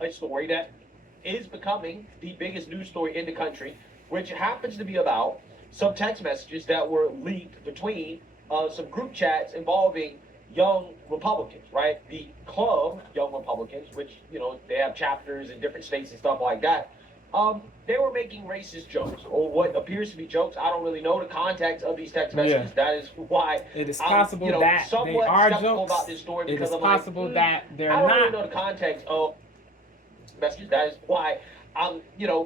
a story that is becoming the biggest news story in the country, which happens to be about some text messages that were leaked between some group chats involving young Republicans, right? The club Young Republicans, which they have chapters in different states and stuff like that. They were making racist jokes, or what appears to be jokes. I don't really know the context of these text messages. That is why it is I'm, possible that they somewhat are skeptical jokes. about this story, It because is I'm possible like, that they're I don't really not. know the context of messages. That is why I'm,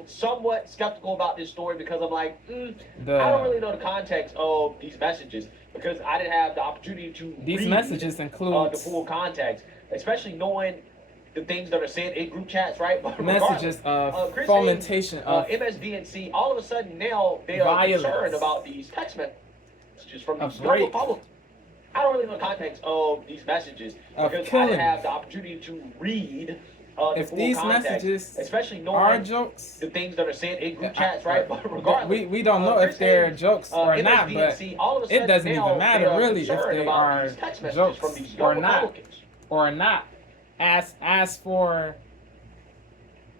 somewhat skeptical about this story, because I'm like, I don't really know the context of these messages, because I didn't have the opportunity to These read messages include the full context, especially knowing the things that are said in group chats, right? But messages of Chris fomentation Hayes, of MSDNC, all of a sudden now they are violence, concerned about these text messages from these of young rape, Republicans. I don't really know the context of these messages, of because I killing. didn't have the opportunity to read the If full these context, messages especially are knowing jokes, the things that are said in group chats, right? But regardless, we don't know if they're jokes or not, but all of a sudden it doesn't even matter really if they are jokes from these or young not, Republicans. or not. As for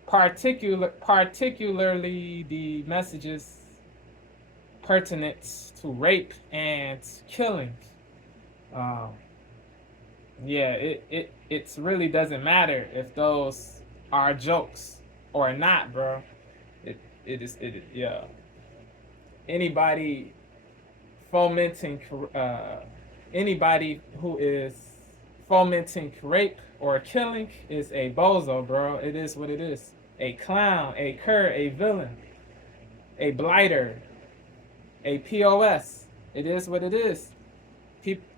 particularly the messages pertinent to rape and killing, um, yeah, it really doesn't matter if those are jokes or not, bro. Yeah. Anybody fomenting anybody who is fomenting rape or killing is a bozo, bro. It is what it is. A clown, a cur, a villain, a blighter, a POS. It is what it is.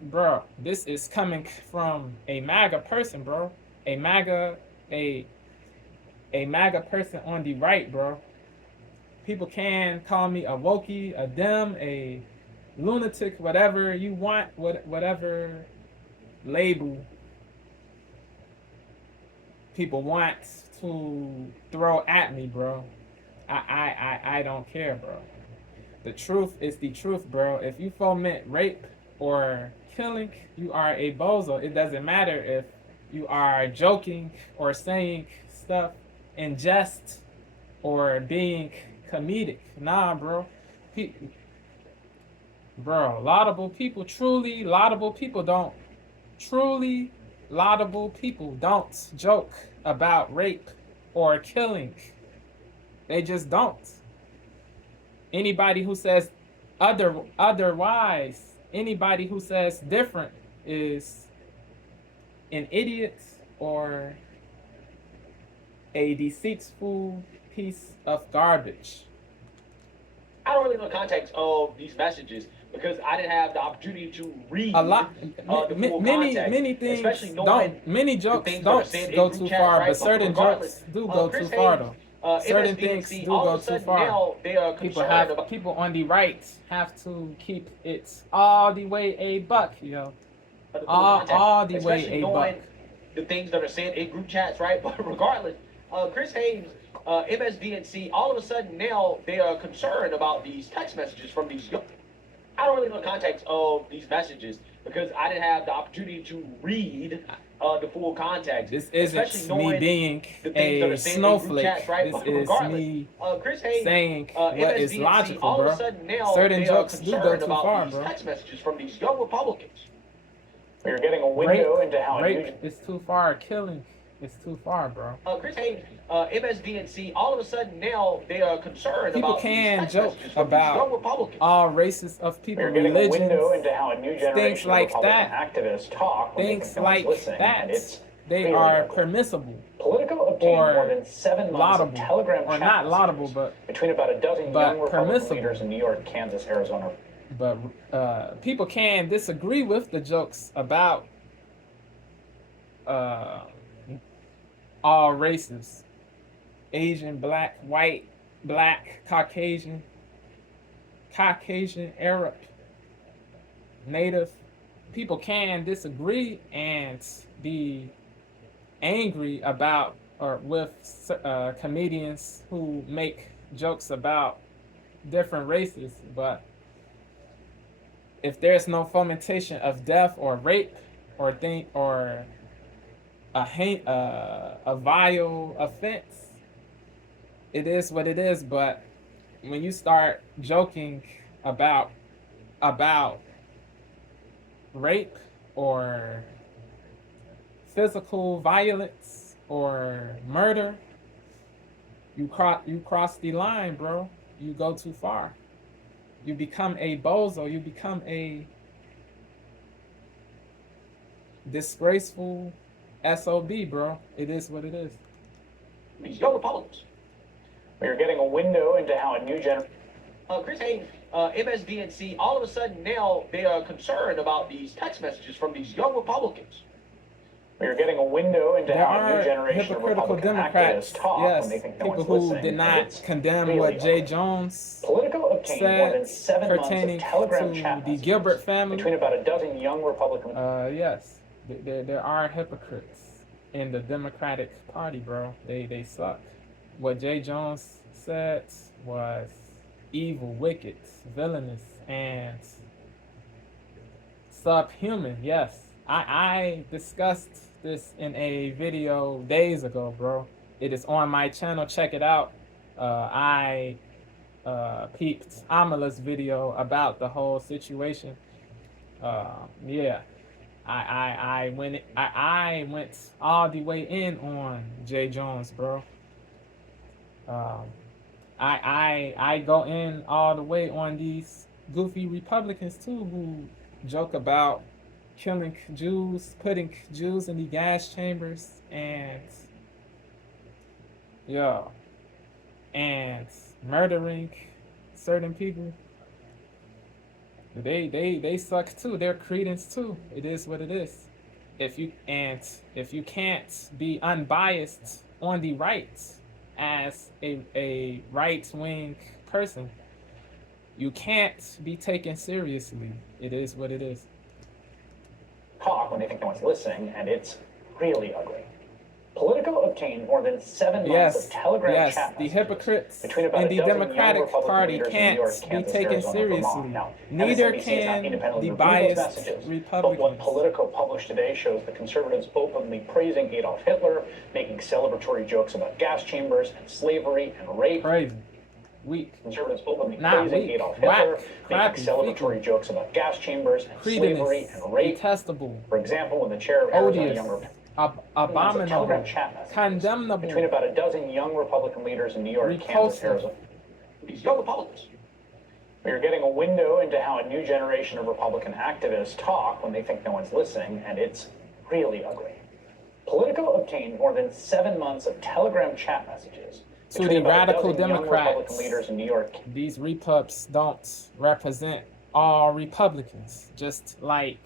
Bro, this is coming from a MAGA person, bro. A MAGA person on the right, bro. People can call me a wokey, a dem, a lunatic, whatever you want, whatever label people want to throw at me, bro. I don't care, bro. The truth is the truth, bro. If you foment rape or killing, you are a bozo. It doesn't matter if you are joking or saying stuff in jest or being comedic. Nah, bro. Bro, laudable people, truly laudable people don't joke about rape or killing. They just don't. Anybody who says otherwise, anybody who says different is an idiot or a deceitful piece of garbage. I don't really know the context of these messages, because I didn't have the opportunity to read a lot, many things especially don't. Many jokes don't go too far, right? But certain jokes do go too far, though. Certain things do go too far. People on the right have to keep it all the way a buck, yo. All the way a buck. The things that are said in group chats, right? But regardless, Chris Hayes, MSDNC, all of a sudden now they are concerned about these text messages from these young. I don't really know the context of these messages, because I didn't have the opportunity to read the full context. This isn't me being a snowflake. Chats, right? This is me saying what is logical, bro. Certain jokes do go too far, bro. Text messages from these young Republicans. You're getting a window into how rape is too far. Killing is too far, bro. Chris Hayes, MSDNC, all of a sudden now they are concerned people about can joke about all races of people, religions, into how a new things like that. Activists talk things like that. They are permissible. Politico obtained more than 7 months laudable, of Telegram or not laudable, but between about a dozen young Republican leaders in New York, Kansas, Arizona. But people can disagree with the jokes about all races: Asian, black, white, black, Caucasian, Arab, Native. People can disagree and be angry about or with comedians who make jokes about different races, but if there's no fomentation of death or rape or a vile offense. It is what it is. But when you start joking about rape or physical violence or murder, you cross the line, bro. You go too far. You become a bozo. You become a disgraceful SOB, bro. It is what it is. These young Republicans. We're getting a window into how a new generation. Chris Haynes, MSDNC, all of a sudden now they are concerned about these text messages from these young Republicans. We're getting a window into There how a are new generation of hypocritical Republican Democrats, activists talk yes, when they think no people one's who listening. did and not it's condemn really what Jay ugly. Jones Politico obtained more than said 7 months of pertaining Telegram to chat the messages Gilbert family. between about a dozen young Republican. Yes, there are hypocrites in the Democratic Party, bro. They suck. What Jay Jones said was evil, wicked, villainous, and subhuman. Yes, I discussed this in a video days ago, bro. It is on my channel. Check it out. I peeped Amala's video about the whole situation. Yeah, I went all the way in on Jay Jones, bro. I go in all the way on these goofy Republicans too, who joke about killing Jews, putting Jews in the gas chambers, and and murdering certain people. They suck too. They're credence too. It is what it is. If you can't be unbiased on the right as a right-wing person, you can't be taken seriously. It is what it is. Talk when they think no one's listening, and it's really ugly. Politico obtained more than 7 months of Telegram chat the messages hypocrites between about in a the dozen young Democratic Republican Party leaders in New can't York, be Kansas, taken Arizona, seriously. Vermont. Now, Neither MSNBC has not can independently the reviewed those biased messages, but what Republicans. Politico published today shows the conservatives openly praising Adolf Hitler, making celebratory jokes about gas chambers and slavery and rape. Crazy. Weak. Conservatives openly Not praising weak. Adolf Whack. Hitler, Crappy. making celebratory jokes about gas chambers and slavery Credence. and rape. Detestable. For example, when the chair of Arizona Odious. Young Abominable. Telegram chat messages Condemnable. between about a dozen young Republican leaders in New York, Kansas, Repulsive. Arizona. These young Republicans. We are getting a window into how a new generation of Republican activists talk when they think no one's listening, and it's really ugly. Politico obtained more than 7 months of Telegram chat messages To between the about a radical dozen young Democrats, Republican leaders in New York. these repubs don't represent all Republicans, just like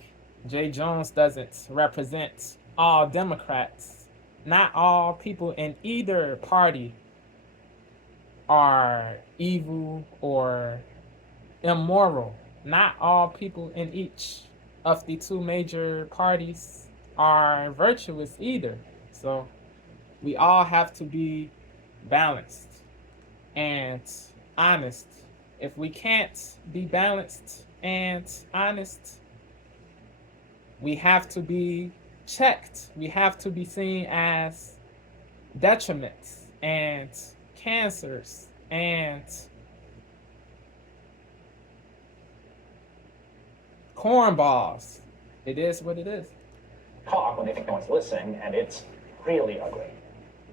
Jay Jones doesn't represent all Democrats. Not all people in either party are evil or immoral. Not all people in each of the two major parties are virtuous either. So we all have to be balanced and honest. If we can't be balanced and honest, we have to be checked. We have to be seen as detriments and cancers and cornballs. It is what it is. Talk when they think no one's listening, and it's really ugly.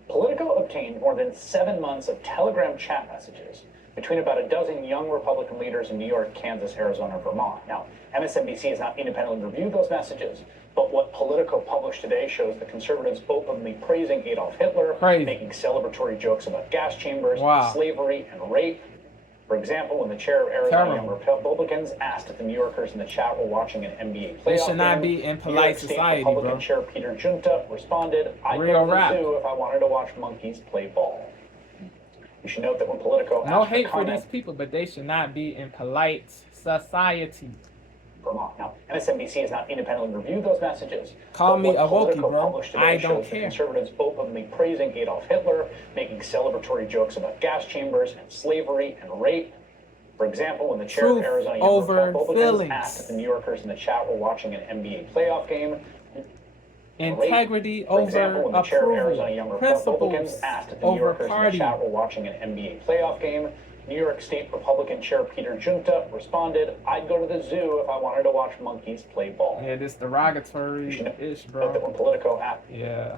Politico obtained more than 7 months of Telegram chat messages between about a dozen young Republican leaders in New York, Kansas, Arizona, Vermont. Now, MSNBC has not independently reviewed those messages, but what Politico published today shows the conservatives openly praising Adolf Hitler, Crazy. making celebratory jokes about gas chambers, Wow. slavery, and rape. For example, when the chair of Arizona Young Terrible. Republicans asked if the New Yorkers in the chat were watching an NBA playoff They should not game, be in New polite York State society, Republican bro. Chair Peter Junta responded, "I'd Real go to the rap. zoo if I wanted to watch monkeys play ball." You should note that when Politico No asked hate for for comment, these people, but they should not be in polite society. Vermont. Now, MSNBC has not independently reviewed those messages. Call but me what a wokie, Politico bro. published today I don't shows the care. conservatives openly praising Adolf Hitler, making celebratory jokes about gas chambers and slavery and rape. For example, when the chair Truth of Arizona Young over Republicans feelings. asked if the New Yorkers in the chat were watching an NBA playoff game, Integrity For example, over when the chair of approval. Arizona Young Principles Republicans asked if the New over Yorkers in the party. chat were watching an NBA playoff game, New York State Republican Chair Peter Junta responded, "I'd go to the zoo if I wanted to watch monkeys play ball." Yeah, this derogatory-ish, Note that bro. when Politico asked Yeah.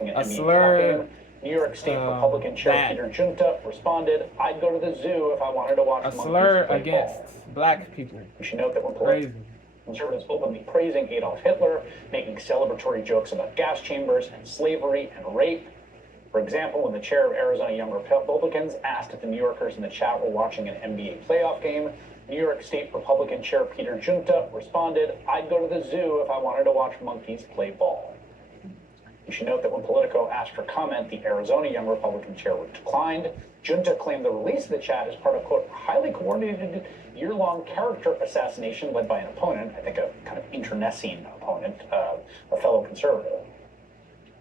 an A NBA playoff slur, game, New York State Republican Chair that Peter Junta responded, "I'd go to the zoo if I wanted to watch a monkeys slur play against ball." black people. We should note that when Crazy. conservatives openly praising Adolf Hitler, making celebratory jokes about gas chambers and slavery and rape. For example, when the chair of Arizona Young Republicans asked if the New Yorkers in the chat were watching an NBA playoff game, New York State Republican Chair Peter Junta responded, "I'd go to the zoo if I wanted to watch monkeys play ball." You should note that when Politico asked for comment, the Arizona Young Republican chair declined. Junta claimed the release of the chat is part of, quote, highly coordinated year-long character assassination led by an opponent, I think a kind of internecine opponent, a fellow conservative.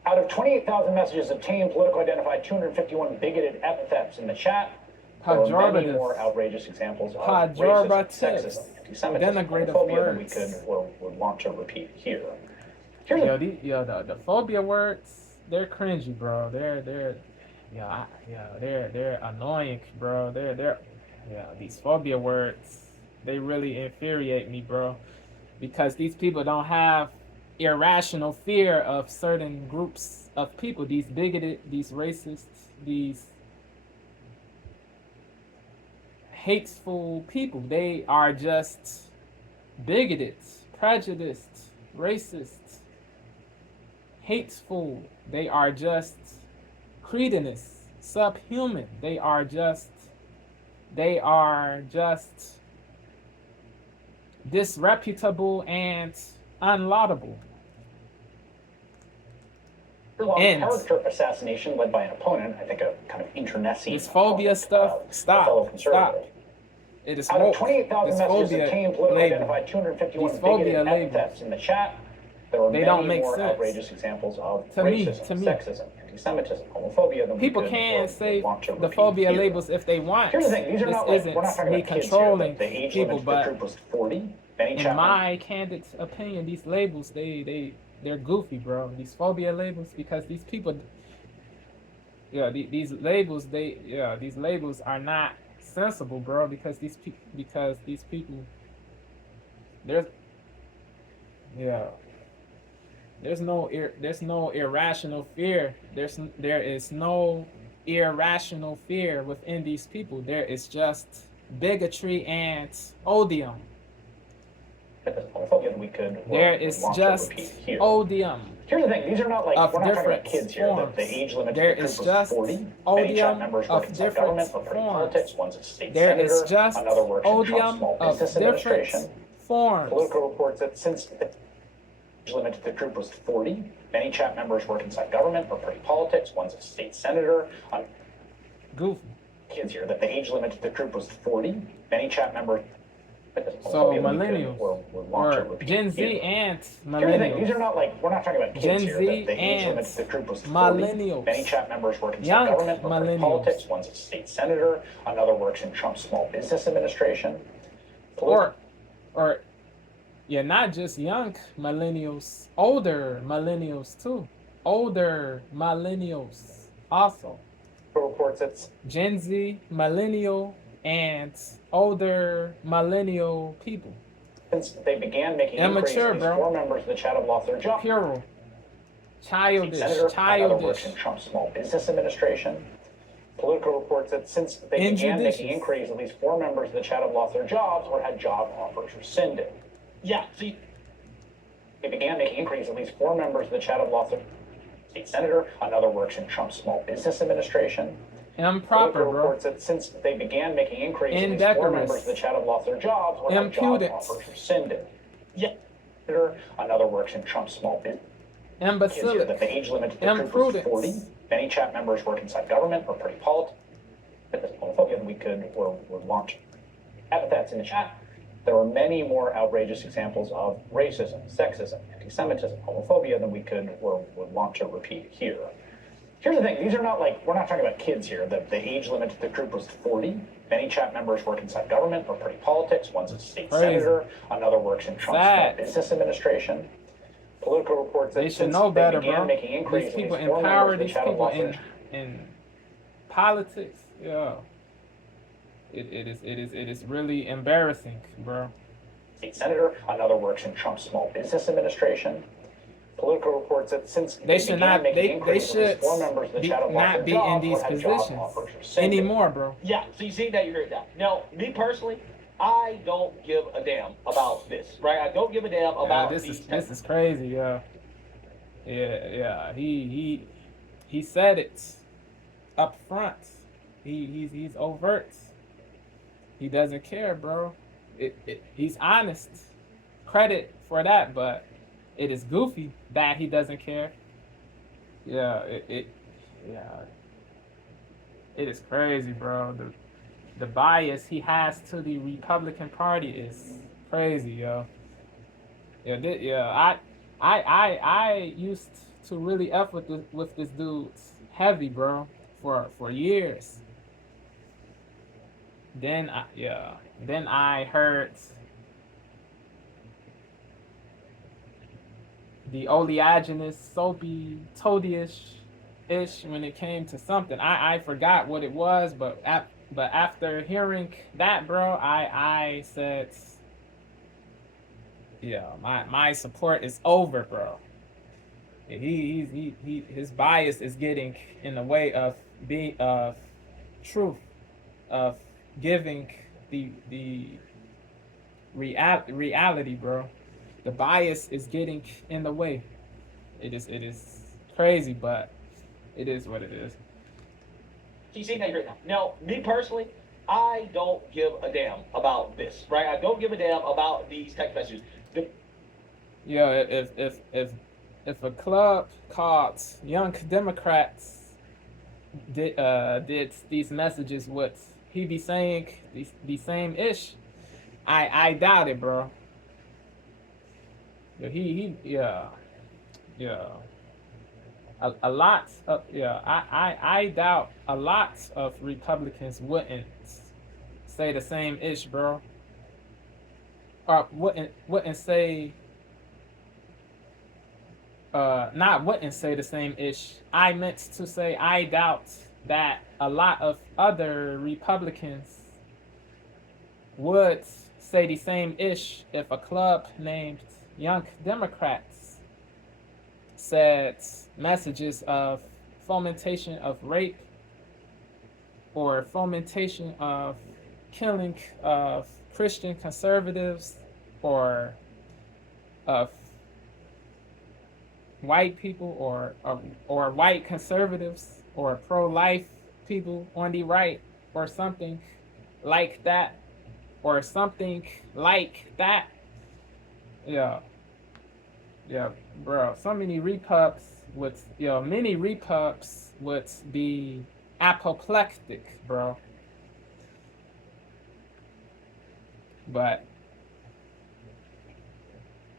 Out of 28,000 messages obtained, Politico identified 251 bigoted epithets in the chat. There were many more outrageous examples of racism, sexism, anti-Semitism, homophobia than we could or would want to repeat here. The phobia words, they're cringy, bro. They're annoying, bro. These phobia words, they really infuriate me, bro, because these people don't have irrational fear of certain groups of people. These bigoted, these racists, these hateful people. They are just bigoted, prejudiced, racist, hateful. They are just cretinous, subhuman. They are just disreputable and unlaudable. Character assassination led by an opponent, I think a kind of internecine. This phobia stuff, stop. It is out of 28,000 messages obtained, Politico identified 251 bigoted epithets in the chat. There were many more outrageous examples of racism, sexism, anti-Semitism, homophobia than people can say the phobia labels if they want. Here's the thing: these are not like, we're not talking me about kids controlling here. The age people, limit but to the group was 40. In my candid opinion, these labels they're goofy, bro. These phobia labels, because these people, these labels are not sensible, bro. Because these people, there's no irrational fear. There is no irrational fear within these people. There is just bigotry and odium. There is just odium. Here's the thing: these are not like we're not talking about kids here. The age limit there to the is group just was 40. odium members of work inside different government or party forms. politics. One's a state There senator. is just Another works in Trump's odium small of business different administration. forms. Politico reports that since the age limit to the group was 40, many chat members work inside government or party politics. One's a state senator. Goofy. Kids here that the age limit to the group was 40. Many chat members. So millennials or Gen Z and millennials. These are not like we're not talking about kids Gen here. Z The age and limit to the group was 40. millennials. Many chat members work inside Young government or party millennials. politics. One's a state senator. Another works in Trump's small business administration. Or not just young millennials, older millennials too. Older millennials also. Reports that Gen Z, millennial, and older millennial people. since they began making Immature, inquiries, bro. 4 members of the chat have lost their job. Puerile. Senator, another works Childish. in Trump's small business administration. Politico reports that since they began making inquiries, at least 4 members of the chat have lost their jobs or had job offers rescinded. Yeah, see, They began making inquiries, at least 4 members of the chat have lost their state senator. Another works in Trump's small business administration. Improper, Politico bro. reports that since they began making inquiries, at least 4 Indecorous. members of the chat have lost their jobs or had job Impudent. offers rescinded. yeah, Another works in Trump's small business. Imbecilic. That the age limit to the group was Imprudent. 40. Many chat members work inside government or party politics. Homophobia we could or would want epithets in the chat. There were many more outrageous examples of racism, sexism, anti-Semitism, homophobia than we could or would want to repeat here. Here's the thing: these are not like we're not talking about kids here. The age limit to the group was 40. Many chat members work inside government or party politics. One's a state senator. Another works in Trump's small business administration. Politico reports that They should since know they better, began bro. making inquiries These into people these in four power, members of the these Shadow people Law in politics, yeah. It is really embarrassing, bro. State senator, another works in Trump's Small Business Administration. Politico reports that since They they should began not. making They inquiries into these should four members of the be Shadow Law for not be in jobs or these had job positions offers rescinded. anymore, bro. Yeah, so you see that, you heard that. Now, me personally, I don't give a damn about this, right? I don't give a damn about This is crazy, yeah. Yeah. He said it up front. He's overt. He doesn't care, bro. He's honest. Credit for that, but it is goofy that he doesn't care. Yeah, yeah. It is crazy, bro. The bias he has to the Republican Party is crazy, yo. I used to really f with this dude heavy, bro, for years. Then I heard the oleaginous, soapy, toady-ish when it came to something. I forgot what it was, but after hearing that, bro, I said, yeah, my support is over, bro. His bias is getting in the way of being of truth, of giving the reality, bro. The bias is getting in the way. It is crazy, but it is what it is. You see that, you heard that. Now, me personally, I don't give a damn about this, right? I don't give a damn about these text messages. Yeah, if a club called Young Democrats did these messages, would he be saying the same ish? I doubt it, bro. Yeah. A lot of I doubt a lot of Republicans wouldn't say the same ish, bro. Or wouldn't say wouldn't say the same ish. I meant to say I doubt that a lot of other Republicans would say the same ish if a club named Young Democrats said messages of fomentation of rape or fomentation of killing of Christian conservatives or of white people or white conservatives or pro-life people on the right or something like that or something like that. Yeah, bro. So many repubs many repubs would be apoplectic, bro. But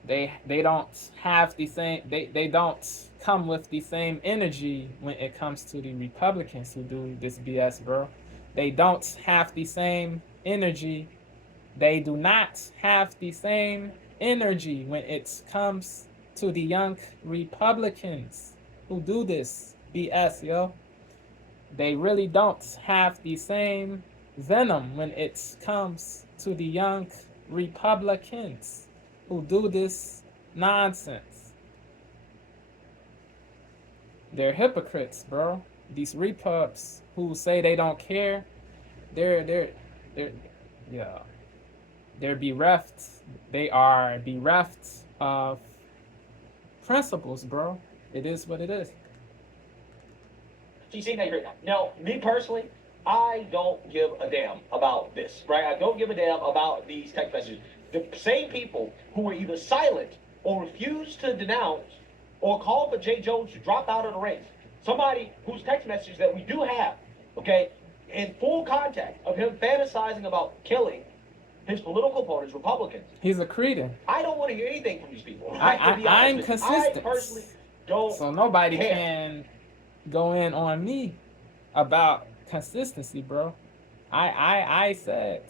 they don't have the same they don't come with the same energy when it comes to the Republicans who do this BS, bro. They don't have the same energy. They do not have the same energy when it comes to the young Republicans who do this BS, yo. They really don't have the same venom when it comes to the young Republicans who do this nonsense. They're hypocrites, bro. These repubs who say they don't care, they're bereft. They are bereft of principles, bro. It is what it is. So you see that, you heard that. Now, me personally, I don't give a damn about this, right? I don't give a damn about these text messages. The same people who were either silent or refused to denounce or call for Jay Jones to drop out of the race. Somebody whose text message that we do have, okay, in full contact of him fantasizing about killing his political opponents, Republicans. He's a cretin. I don't want to hear anything from these people. I'm consistent. I personally don't. So nobody care. can go in on me about consistency, bro. I said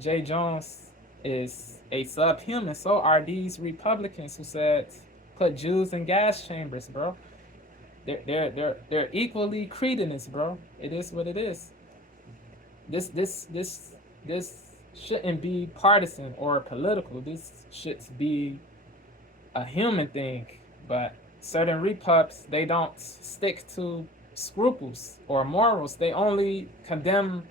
Jay Jones is a subhuman. So are these Republicans who said put Jews in gas chambers, bro. They're equally cretinous, bro. It is what it is. This shouldn't be partisan or political. This should be a human thing. But certain repubs, they don't stick to scruples or morals. They only condemn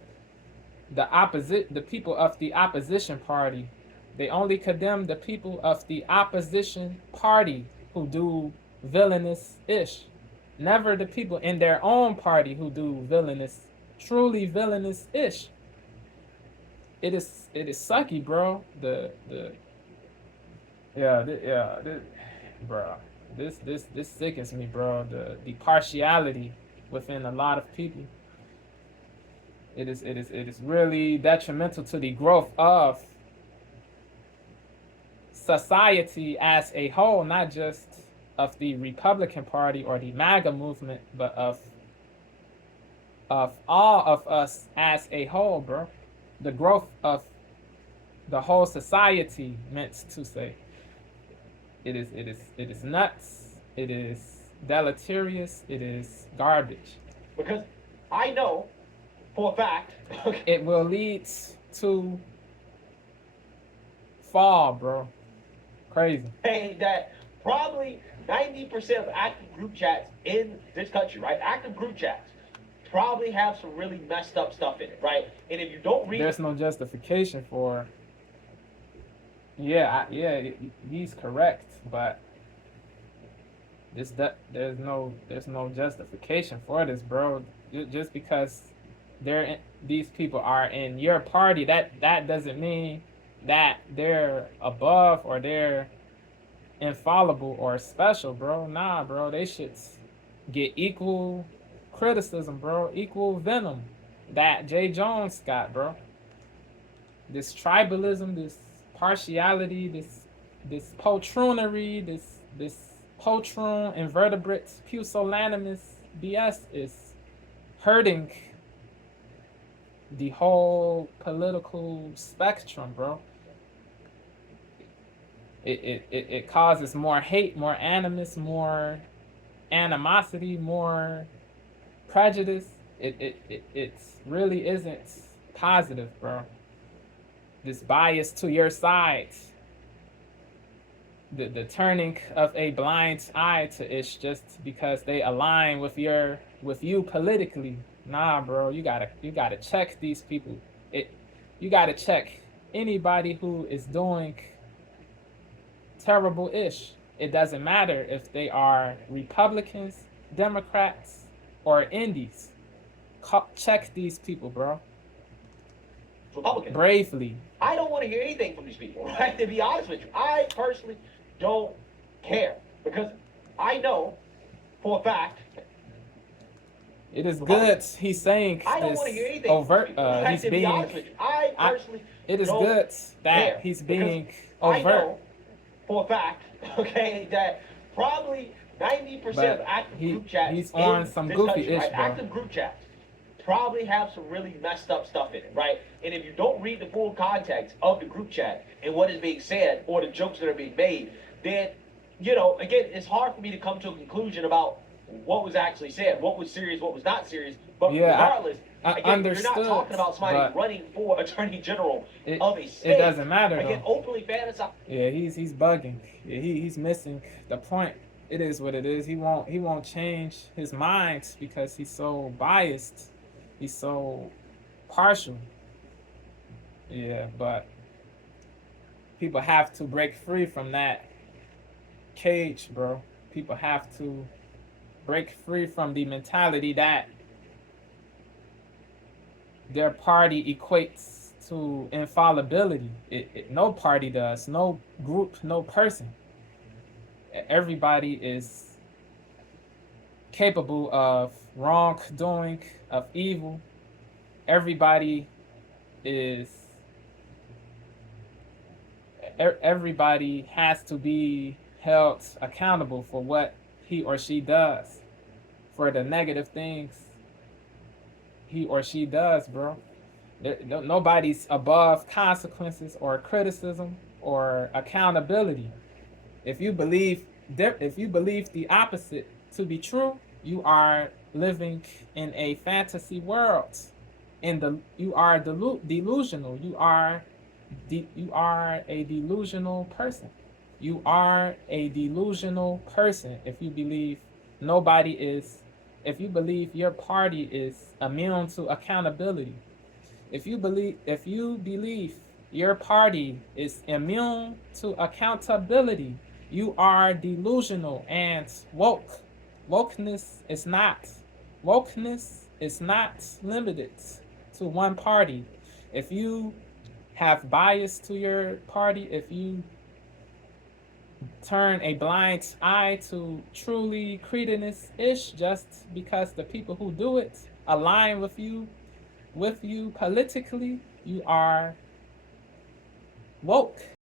the people of the opposition party. They only condemn the people of the opposition party who do villainous ish. Never the people in their own party who do villainous, truly villainous ish. It is sucky, bro. Bro. This sickens me, bro. The partiality within a lot of people. It is really detrimental to the growth of society as a whole, not just of the Republican Party or the MAGA movement, but of all of us as a whole, bro. The growth of the whole society, meant to say. It is nuts. It is deleterious. It is garbage. Because I know for a fact it will lead to fall, bro. Crazy. that probably 90% of active group chats in this country, right? Active group chats probably have some really messed up stuff in it, right? And if you don't read, there's no justification for. Yeah, he's correct, but there's no justification for this, bro. Just because these people are in your party, that doesn't mean that they're above or they're infallible or special, bro. Nah, bro, they should get equal criticism, bro, equal venom that Jay Jones got, bro. This tribalism, this partiality, this poltroonery, this poltroon invertebrate pusillanimous BS is hurting the whole political spectrum, bro. It causes more hate, more animus, more animosity, more prejudice. It really isn't positive, bro. This bias to your side, the turning of a blind eye to ish just because they align with you politically. Nah, bro, you gotta check these people. You gotta check anybody who is doing terrible ish. It doesn't matter if they are Republicans, Democrats, or Indies. Check these people, bro. Republicans. Bravely. I don't want to hear anything from these people, right? To be honest with you, I personally don't care because I know for a fact. It is good. He's saying I don't this want to hear anything overt. From people, right? He's to being. Be honest with you, I personally. It is don't good that care he's being I overt. know for a fact, okay, that probably 90% of active group chats he's on some this goofy country, ish, right? bro. Active group chats probably have some really messed up stuff in it, right? And if you don't read the full context of the group chat and what is being said or the jokes that are being made, then, you know, again, it's hard for me to come to a conclusion about what was actually said, what was serious, what was not serious. But regardless, again, you're not talking about somebody running for Attorney General of a state. It doesn't matter, again, though. openly fantasize. Yeah, he's bugging. Yeah, he's missing the point. It is what it is. He won't change his mind because he's so biased. He's so partial. Yeah, but people have to break free from that cage, bro. People have to break free from the mentality that their party equates to infallibility. No party does. No group, no person. Everybody is capable of wrongdoing, of evil. Everybody has to be held accountable for what he or she does, for the negative things he or she does, bro. Nobody's above consequences or criticism or accountability. If you believe if you believe the opposite to be true, you are living in a fantasy world. You are delusional. You are a delusional person. You are a delusional person if you believe nobody is. If you believe your party is immune to accountability. If you believe your party is immune to accountability, you are delusional and woke. Wokeness is not wokeness is not limited to one party. If you have bias to your party, if you turn a blind eye to truly credence-ish just because the people who do it align with you politically, you are woke.